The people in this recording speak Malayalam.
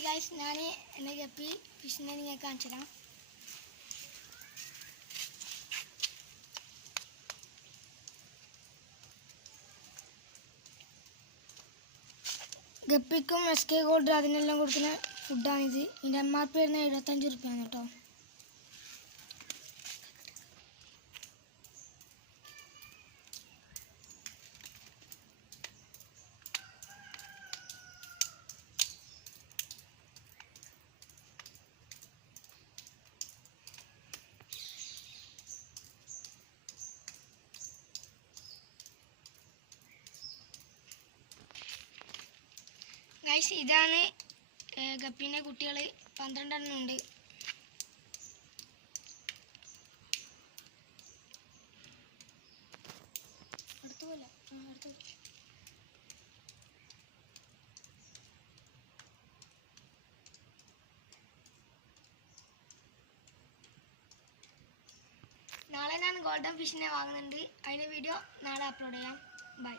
ഹായ് ഗൈസ് ഞാൻ എന്നെ ഗപ്പി ഫിഷിനെ നിങ്ങൾക്ക് കാണിച്ചു തരാം ഗപ്പിക്കും എസ് കെ ഗോൾഡ് അതിനെല്ലാം കൊടുക്കുന്ന ഫുഡാണിത് ഇതിന്റെ എം ആർ പി വരുന്നത് എഴുപത്തഞ്ച് റുപ്യാണ് കേട്ടോ ഗൈസ് ഇതാണ് ഗപ്പിന്റെ കുട്ടികൾ പന്ത്രണ്ടെണ്ണം ഉണ്ട്. നാളെ ഞാൻ ഗോൾഡൻ ഫിഷിനെ വാങ്ങുന്നുണ്ട്. അതിന്റെ വീഡിയോ നാളെ അപ്ലോഡ് ചെയ്യാം. ബൈ